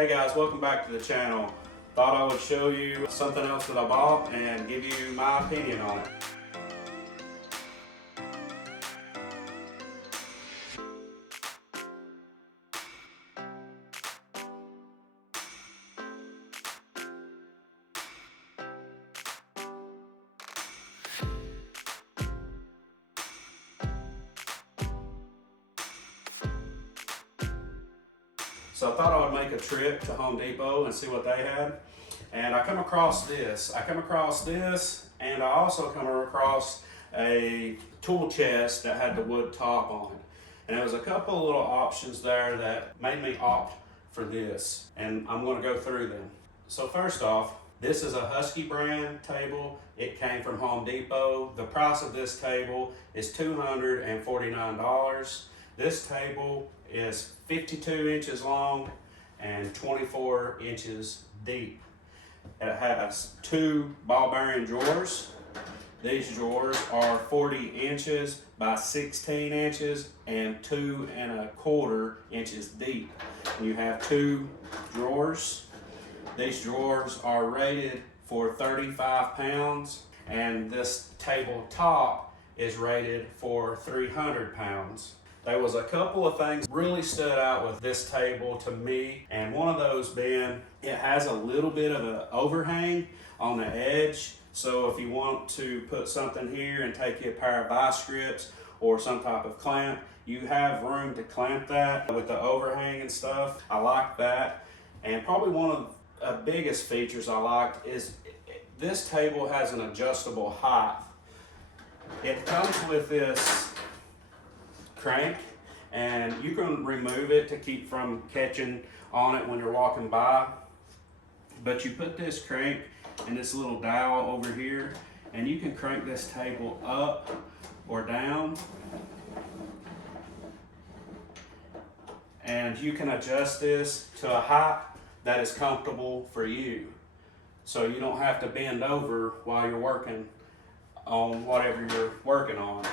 Hey guys, welcome back to the channel. Thought I would show you something else that I bought and give you my opinion on it. So I thought I would make a trip to Home Depot and see what they had. And I come across this. And I also come across a tool chest that had the wood top on it. And there was a couple of little options there that made me opt for this. And I'm gonna go through them. So first off, this is a Husky brand table. It came from Home Depot. The price of this table is $249. This table is 52 inches long and 24 inches deep. It has two ball bearing drawers. These drawers are 40 inches by 16 inches and 2¼ inches deep. And you have two drawers. These drawers are rated for 35 pounds and this tabletop is rated for 300 pounds. There was a couple of things really stood out with this table to me, and one of those being it has a little bit of an overhang on the edge. So if you want to put something here and take you a pair of vice grips or some type of clamp, you have room to clamp that with the overhang and stuff. I like that. And probably one of the biggest features I liked is this table has an adjustable height. It comes with this crank and you can remove it to keep from catching on it when you're walking by, but you put this crank and this little dial over here and you can crank this table up or down and you can adjust this to a height that is comfortable for you, so you don't have to bend over while you're working on whatever you're working on.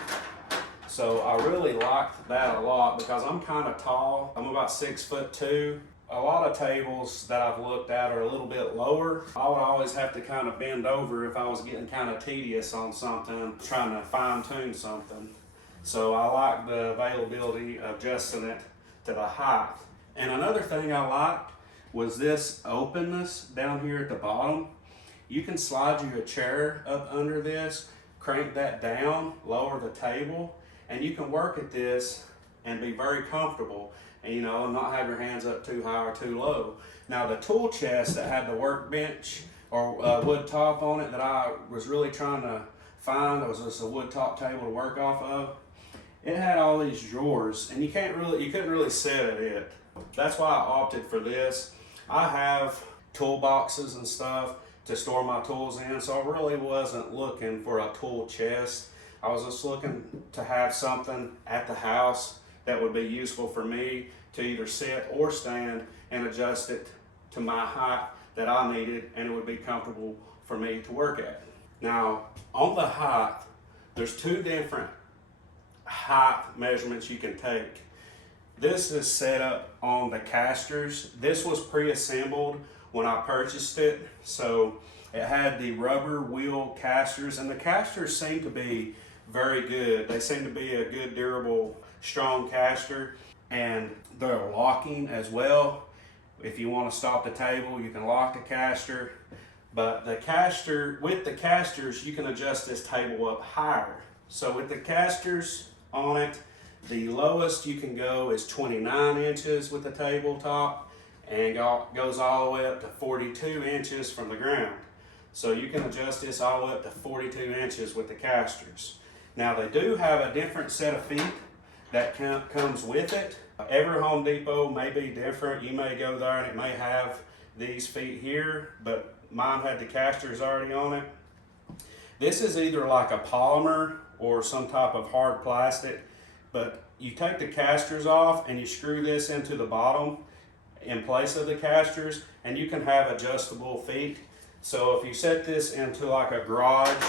So I really liked that a lot because I'm kind of tall. I'm about 6'2". A lot of tables that I've looked at are a little bit lower. I would always have to kind of bend over if I was getting kind of tedious on something, trying to fine tune something. So I like the availability of adjusting it to the height. And another thing I liked was this openness down here at the bottom. You can slide you a chair up under this, crank that down, lower the table, and you can work at this and be very comfortable and not have your hands up too high or too low. Now the tool chest that had the workbench or wood top on it that I was really trying to find, it was just a wood top table to work off of. It had all these drawers and you couldn't really sit at it. That's why I opted for this. I have toolboxes and stuff to store my tools in, so I really wasn't looking for a tool chest. I was just looking to have something at the house that would be useful for me to either sit or stand and adjust it to my height that I needed, and it would be comfortable for me to work at. Now, on the height, there's two different height measurements you can take. This is set up on the casters. This was pre-assembled when I purchased it, so it had the rubber wheel casters, and the casters seem to be very good. They seem to be a good, durable, strong caster, and they're locking as well. If you want to stop the table, you can lock the caster, but with the casters, you can adjust this table up higher. So with the casters on it, the lowest you can go is 29 inches with the tabletop and goes all the way up to 42 inches from the ground. So you can adjust this all the way up to 42 inches with the casters. Now they do have a different set of feet that comes with it. Every Home Depot may be different. You may go there and it may have these feet here, but mine had the casters already on it. This is either like a polymer or some type of hard plastic, but you take the casters off and you screw this into the bottom in place of the casters, and you can have adjustable feet. So if you set this into like a garage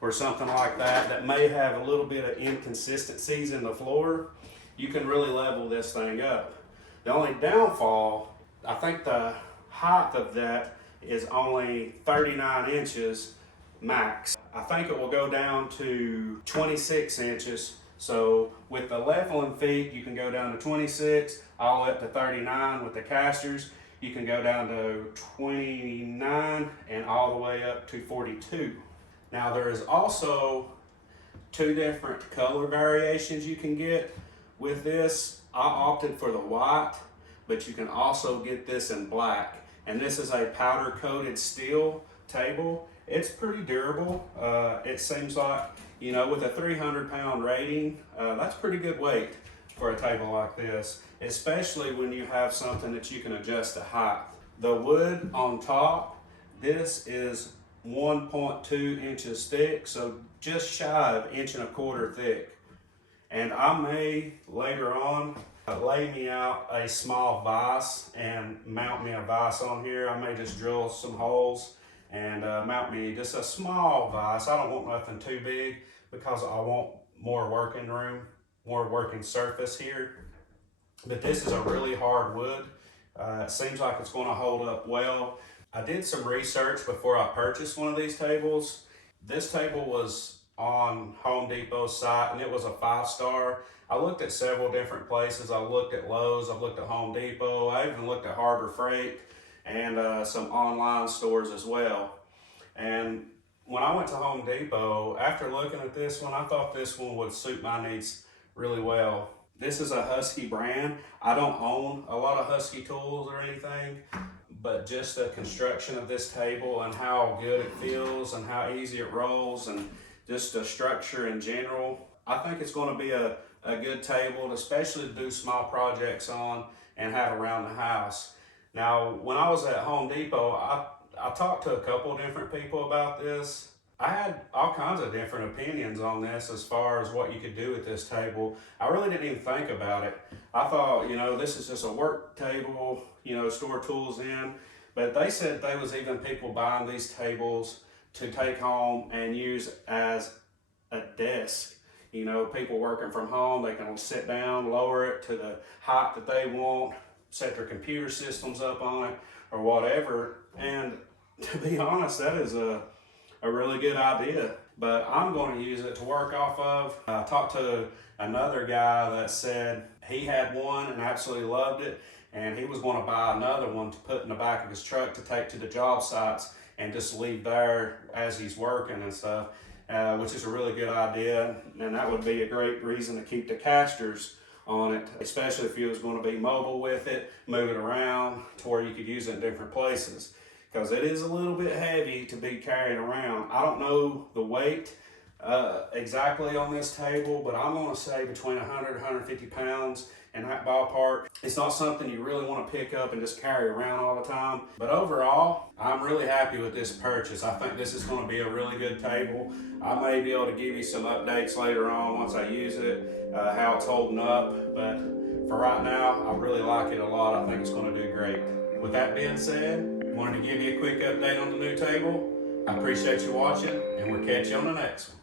or something like that that may have a little bit of inconsistencies in the floor, you can really level this thing up. The only downfall I think the height of that is only 39 inches max. I think it will go down to 26 inches. So with the leveling feet, you can go down to 26, all the way up to 39. With the casters, you can go down to 29 and all the way up to 42. Now there is also two different color variations you can get with this. I opted for the white, but you can also get this in black. And this is a powder coated steel table. It's pretty durable. It seems like, you know, with a 300-pound rating, that's pretty good weight for a table like this, especially when you have something that you can adjust the height. The wood on top, this is 1.2 inches thick, so just shy of 1.25 inches thick. And I may later on lay me out a small vise and mount me a vise on here. I may just drill some holes and mount me just a small vise. I don't want nothing too big because I want more working room, more working surface here. But this is a really hard wood. It seems like it's going to hold up well. I did some research before I purchased one of these tables. This table was on Home Depot's site and it was a 5-star. I looked at several different places. I looked at Lowe's, I've looked at Home Depot, I even looked at Harbor Freight and some online stores as well. And when I went to Home Depot, after looking at this one, I thought this one would suit my needs really well. This is a Husky brand. I don't own a lot of Husky tools or anything, but just the construction of this table and how good it feels and how easy it rolls and just the structure in general, I think it's going to be a good table, especially to do small projects on and have around the house. Now, when I was at Home Depot, I talked to a couple different people about this. I had all kinds of different opinions on this as far as what you could do with this table. I really didn't even think about it. I thought, you know, this is just a work table, you know, store tools in. But they said there was even people buying these tables to take home and use as a desk. You know, people working from home, they can sit down, lower it to the height that they want, set their computer systems up on it or whatever. And to be honest, that is a really good idea. But I'm going to use it to work off of. I talked to another guy that said he had one and absolutely loved it, and he was going to buy another one to put in the back of his truck to take to the job sites and just leave there as he's working and stuff, which is a really good idea. And that would be a great reason to keep the casters on it, especially if you was going to be mobile with it, move it around to where you could use it in different places. Because it is a little bit heavy to be carried around. I don't know the weight exactly on this table, but I'm going to say between 100 and 150 pounds in that ballpark. It's not something you really want to pick up and just carry around all the time. But overall, I'm really happy with this purchase. I think this is going to be a really good table. I may be able to give you some updates later on once I use it, how it's holding up. But for right now, I really like it a lot. I think it's going to do great. With that being said, wanted to give you a quick update on the new table. I appreciate you watching, and we'll catch you on the next one.